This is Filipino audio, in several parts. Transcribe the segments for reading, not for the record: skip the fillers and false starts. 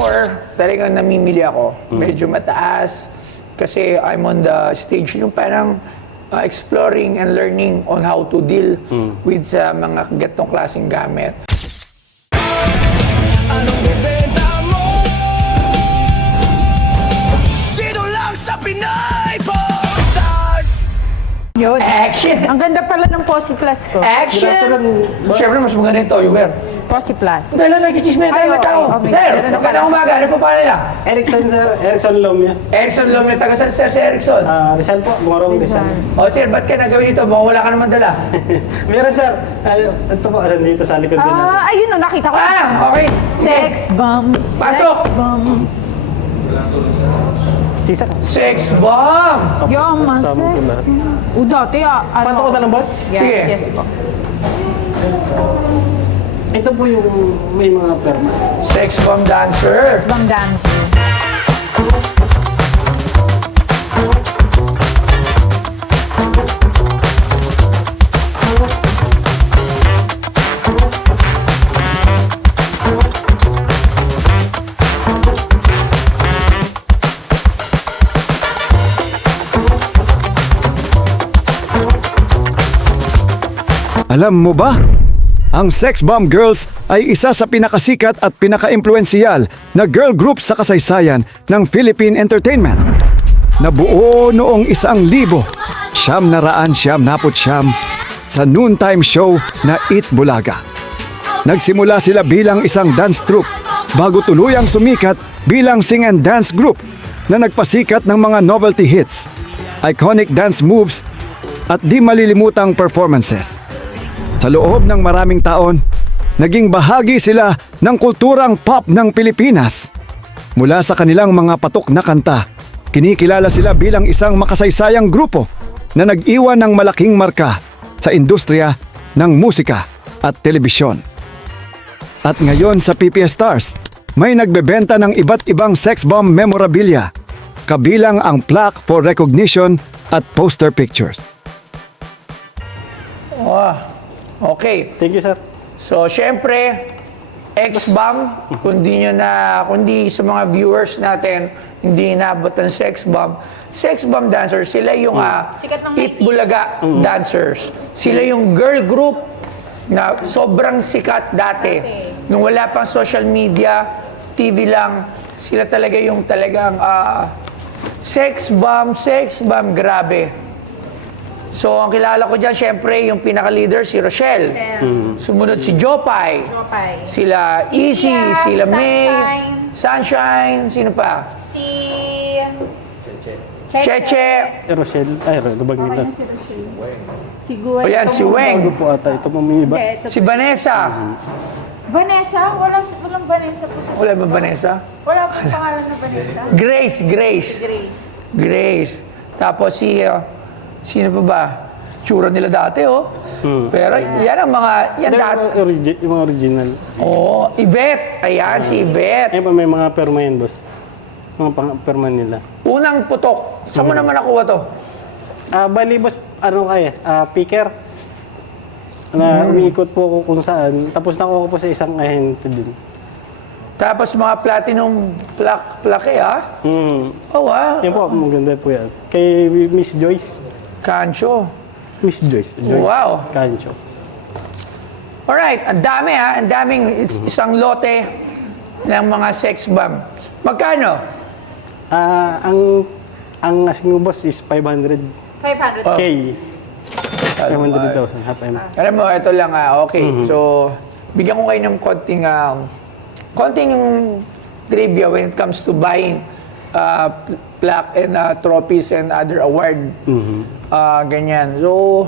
Before, talagang namimili ako. Medyo mataas. Kasi I'm on the stage yung parang exploring and learning on how to deal with mga ganitong klaseng gamit. Anong bebenta mo? Dito lang sa Pinay Stars. Yun. Action! Ang ganda pala ng Posi Plus ko. Action! Siyempre, mas maganda ito, Yuber. Posi Plus. Dahil lang nagkichisme tayo, may tao. okay. Sir, Meron na magandang umaga. Ano po pala nila? Erickson, sir. Erickson Lomia. Erickson Lomia, taga San Sir si Erickson. Rizal po. Bungorong Rizal. O sir, ba't ka nagawin ito? Mukhang wala ka naman dala. Meron, sir. Ito po. Dito sa likod ko na. Ayun o, nakita ko. Okay. Sex bomb. Pasok. Sex bomb. Sige, sir. Sex bomb! Yung mga Kasama ko sex lahat. bomb. Dati Pato ko na ng boss? Yes, Sige. yes po. Ito po yung may mga perma. Sex bomb dancer. Sex bomb dancer. Alam mo ba? Ang Sex Bomb Girls ay isa sa pinakasikat at pinaka-impluensyal na girl group sa kasaysayan ng Philippine Entertainment. Nabuo noong 1900 sa noontime show na Eat Bulaga. Nagsimula sila bilang isang dance troupe bago tuluyang sumikat bilang sing and dance group na nagpasikat ng mga novelty hits, iconic dance moves at di malilimutang performances. Sa loob ng maraming taon, naging bahagi sila ng kulturang pop ng Pilipinas. Mula sa kanilang mga patok na kanta, kinikilala sila bilang isang makasaysayang grupo na nag-iwan ng malaking marka sa industriya ng musika at telebisyon. At ngayon sa PPS Stars, may nagbebenta ng iba't ibang sex bomb memorabilia, kabilang ang plaque for recognition at poster pictures. Okay. Thank you, sir. So, syempre, X-bomb, kundi sa mga viewers natin, hindi inabot ng sex bomb. Sex bomb dancers, sila yung Sikat ng Eat Bulaga dancers. Sila yung girl group na sobrang sikat dati. Nung wala pang social media, TV lang, sila talaga yung talagang sex bomb, grabe. So, ang kilala ko dyan, syempre, yung pinaka-leader, si Rochelle. Sumunod si Jopay. Sila Easy, sila May. Sunshine. Sino pa? Si... Cheche. Rochelle. Ay, nabangin na. Si Gwen. O yan, si Bago Weng. po ata. Ito po may iba. Si Vanessa. Vanessa? Walang Vanessa po sa... Wala ba Vanessa? Wala pong pangalan na Vanessa. Grace. Grace. Tapos si... sino pa ba? Tsura nila dati, oh. Pero yan ang mga... Yan dati. Yung mga original. Oo. Yvette. Ayan, si Yvette. Ayun pa, may mga perma yan, boss. Mga perma nila. Unang putok. Saan mo naman nakuha to? Bali, boss, picker. Umiikot po ako kung saan. Tapos nakuha ko po sa isang ahente din. Tapos mga platinum plaque, ah? Oh, Yan po, maganda po yan. Kay Miss Joyce. Kancho. Miss Joyce. Wow. Kancho. Alright, ang dami ha. Ang daming isang lote ng mga sex bomb. Magkano? Ang asking mo, boss, is 500K. 500. 500,000. Half M. Alam mo, ito lang okay. So, bigyan ko kayo ng konting trivia when it comes to buying plaque and trophies and other award. Ganyan. So,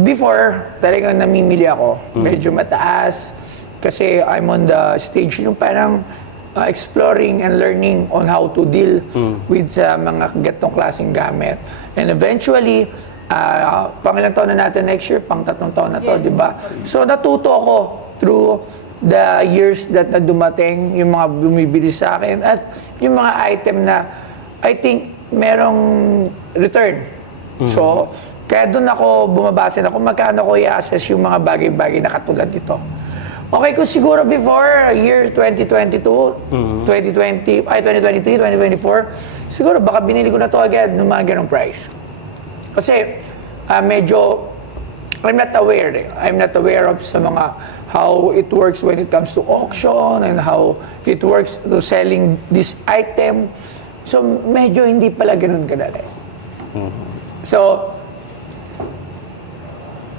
before, talagang namimili ako. Medyo mataas. Kasi I'm on the stage yung parang exploring and learning on how to deal with mga ganitong klaseng gamit. And eventually, pangilang taon na natin next year, pang 3 taon na to, di ba? So, natuto ako through the years that na dumating, yung mga bumibili sa akin, at yung mga item na I think merong return. So, kaya doon ako bumabase na kung magkano ko i-assess yung mga bagay-bagay na katulad nito. Okay, kung siguro before year 2022, 2023, 2024, siguro baka binili ko na to agad ng mga ganong price. Kasi medyo, I'm not aware. I'm not aware of sa mga how it works when it comes to auction and how it works to selling this item. So medyo hindi pala ganun kadali. So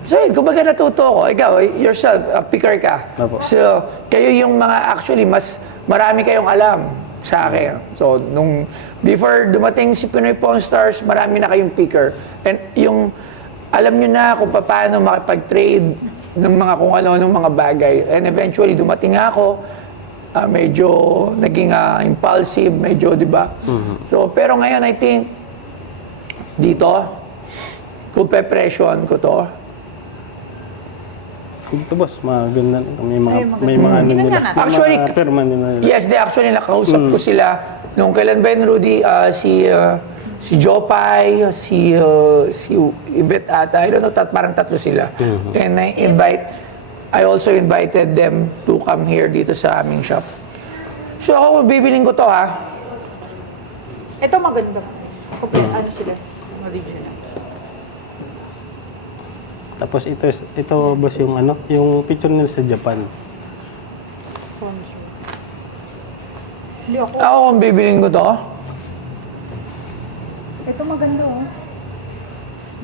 yun, kumbaga natuto ko. Ikaw, yourself, picker ka. Opo. So, kayo yung mga actually, mas marami kayong alam sa akin. So, nung before dumating si Pinoy Pawn Stars, marami na kayong picker. And yung, alam nyo na kung paano makipag-trade ng mga kung ano-anong mga bagay. And eventually, dumating ako, medyo naging impulsive, medyo, di ba? So, pero ngayon, I think, dito, kung pe-presyon ko to, Dito boss, maganda. May mga ano nila. Actually, mga perman nila. yes, actually nakausap ko sila. Nung kailan ba yun, Rudy? Si Jopay, si Yvette ata. I don't know, parang tatlo sila. And I also invited them to come here dito sa aming shop. So ako, bibiling ko to ha. Ito maganda. Ako po, ano sila? Original. Tapos ito boss yung ano, yung picture nila sa Japan. Hindi ako. Ako kung bibiling ko to, Ito maganda oh.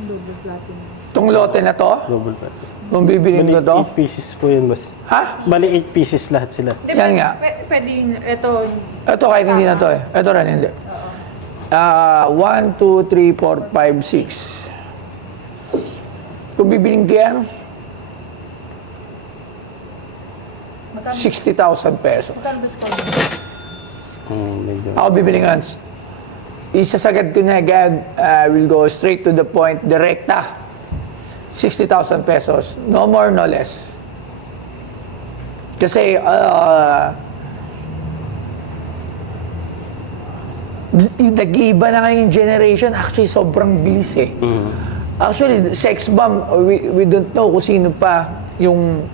Double platinum. tong lote na to, Double pack. kung bibiling Bali, ko to, 8 pieces po yun boss. ha? Bali 8 pieces lahat sila. Di Yan ba, nga. Pwede yun. Ito. Ito kahit hindi na to eh. Ito rin hindi. 1, 2, 3, 4, 5, 6. Kung bibiling ko yan, 60,000 pesos. Magkano ba score? Medyo. Ako bibiling yan. Isasagad ko na agad, will go straight to the point, direkta. 60,000 pesos. No more, no less. Kasi, nag-iiba na ngayong generation. Actually, sobrang bilis eh. Actually, sex bomb, we don't know kung sino pa yung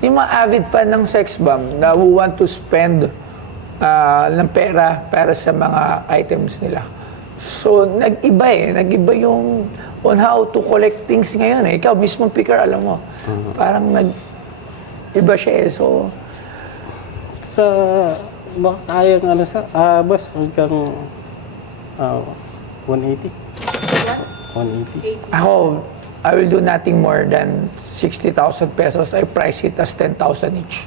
mga avid fan ng sex bomb na who want to spend ng pera para sa mga items nila. So, nag-iba eh. Nag-iba yung on how to collect things ngayon eh. Ikaw mismo picker, alam mo. Parang nag-iba siya eh. So, Sa baka kayang ano sa boss, huwag kang 180. 180. ako, I will do nothing more than 60,000 pesos. I price it as 10,000 each.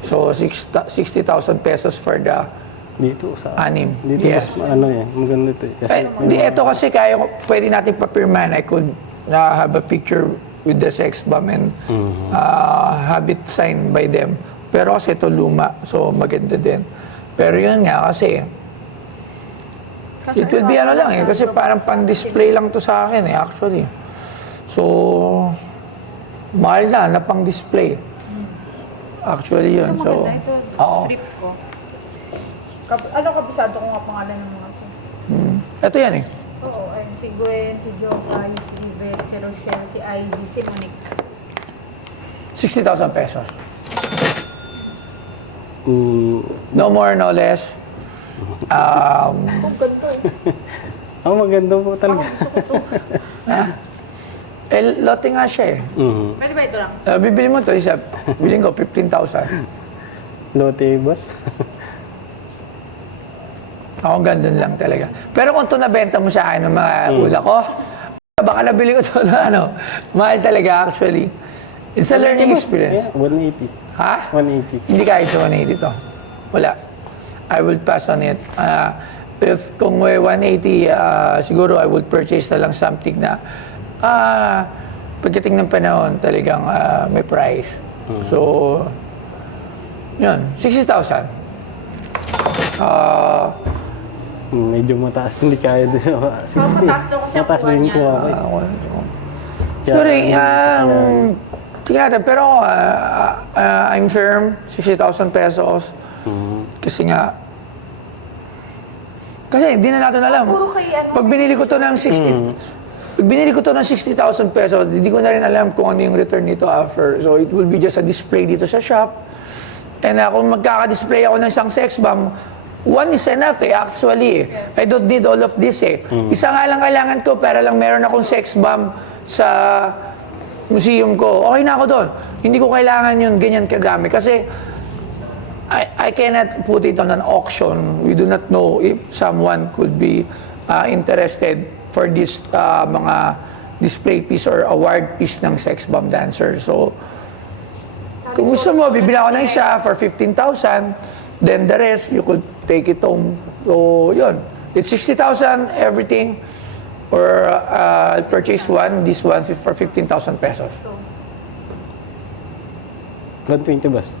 So, 60,000 pesos for the Dito sa anim. Dito Yes. mas ano yan, maganda ito eh. Kasi Ito kasi kaya, pwede natin papirman. I could have a picture with the sex bomb and have it signed by them. Pero kasi ito luma, so maganda din. Pero yun nga kasi, it will be ano lang eh, kasi parang pang-display lang to sa akin eh, actually. So, mahal na pang-display. Actually yun, Ito so, maganda. Ito, oo. trip ko. Ano kabisado ko nga pangalan ng mga to? Ito yan eh. Oo, ayun. Si Gwen, si Jopay, si Yvette, si Rochelle, si Ivy, si Monique. 60,000 pesos. mm, No more, no less. Ang ganda eh. maganda po talaga. Lote nga siya eh. Pwede ba ito lang? Bibili mo to, isa. Biling ko, 15,000. Lote boss. Ako gandun lang talaga. Pero kung ito nabenta mo sa akin ng mga ula ko, baka nabili ko ito na ano. Mahal talaga actually. It's a learning experience. Yeah, 180. Ha? 180. Hindi kaya sa 180 to. Wala. I will pass on it. If kung may 180, siguro I would purchase na lang something na pagdating ng panahon talagang may price. So, yun. 60,000. Medyo mataas, hindi kaya din sa 60. mataas daw kasi ang Mataas kuha din niya. po ako. Sorry, tingnan natin. Pero I'm firm, 60,000 pesos. Kasi nga, kasi hindi na natin alam. Puro kay ano, Pag binili ko to ng 60, Pag binili ko to ng 60,000 pesos, hindi ko na rin alam kung ano yung return nito after. So it will be just a display dito sa shop. And kung magkaka-display ako ng isang sex bomb, one is enough actually. I don't need all of this Isa nga lang kailangan ko para lang meron akong sex bomb sa museum ko. Okay na ako doon. Hindi ko kailangan yun ganyan kadami. Kasi I cannot put it on an auction. We do not know if someone could be interested for this mga display piece or award piece ng sex bomb dancer. So, kung gusto mo, bibili ako ng isa for 15,000, then the rest, you could take it home. So, yun. It's 60,000, everything. Or I'll purchase this one for 15,000 pesos. 120 boss.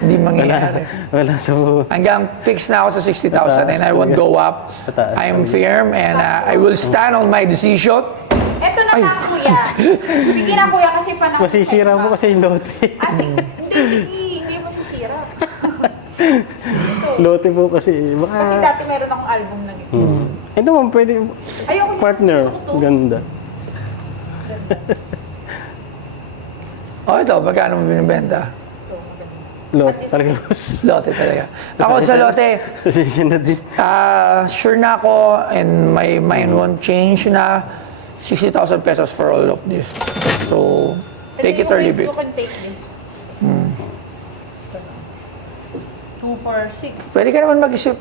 Hindi mangyayari. Wala sa buo. Hanggang fix na ako sa 60,000 and I won't go up. I am firm and I will stand on my decision. Eto na nga, kuya. Sige na, kuya, kasi panahon. Masisira mo kasi yung lote. Hindi masisira. Lote po kasi. Kasi dati meron akong album na gano'n. Ito mo, pwede. Ayoko Partner. gusto ko to. Ganda. Ito, magkano mo binibenta? Lote talaga boss. Lote talaga. Ako sa lote, Pasensya na din. sure na ako and my mind won't change na 60,000 pesos for all of this. So, take it or leave it. You can take this. 2 for 6. Pwede ka naman mag-isip,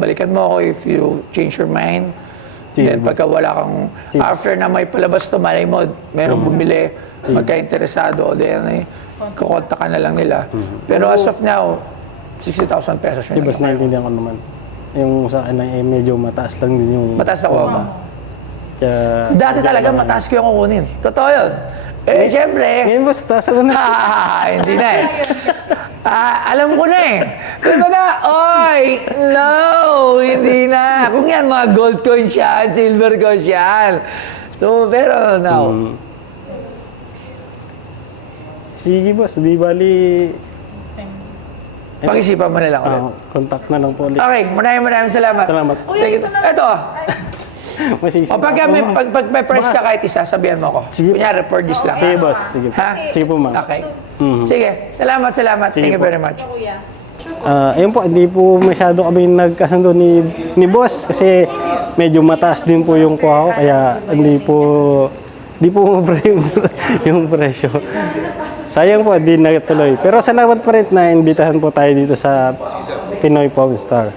balikan mo ako if you change your mind. Sige, Then pagka wala kang, after na may palabas to, malay mo, merong bumili, magka-interesado, then kukonta ka na lang nila. Pero as of now, 60,000 pesos Di yun. boss, naiintindihan ko naman. Yung sa akin ay medyo mataas lang din yung... Mataas na kuha mo. Kaya... Dati talaga mataas ko yung kukunin. Totoo yun. Eh, syempre, Ngayon boss, taas ako na. hindi na alam ko na Kumbaga, oy, no, hindi na. Kung yan, mga gold coins yan, silver coins yan. So, pero now, Sige boss, di bali... pag-isipan mo na lang ulit. Contact na lang po ulit. Okay, maraming salamat. Salamat. Take it. Ito, Masisira. o pag may price ka kahit isa, sabihan mo ako. Sige. Kunyari, for this lang. Sige boss, sige. Ha? Sige po ma'am. Okay. Sige, salamat. Thank you po. very much. Kuya. Ayun po, hindi po masyado kami nagkasundo ni boss kasi medyo mataas din po yung kuha ko kaya hindi po umubra yung presyo. Sayang po, hindi natuloy. Pero salamat pa rin na imbitahan po tayo dito sa Pinoy Pawn Star.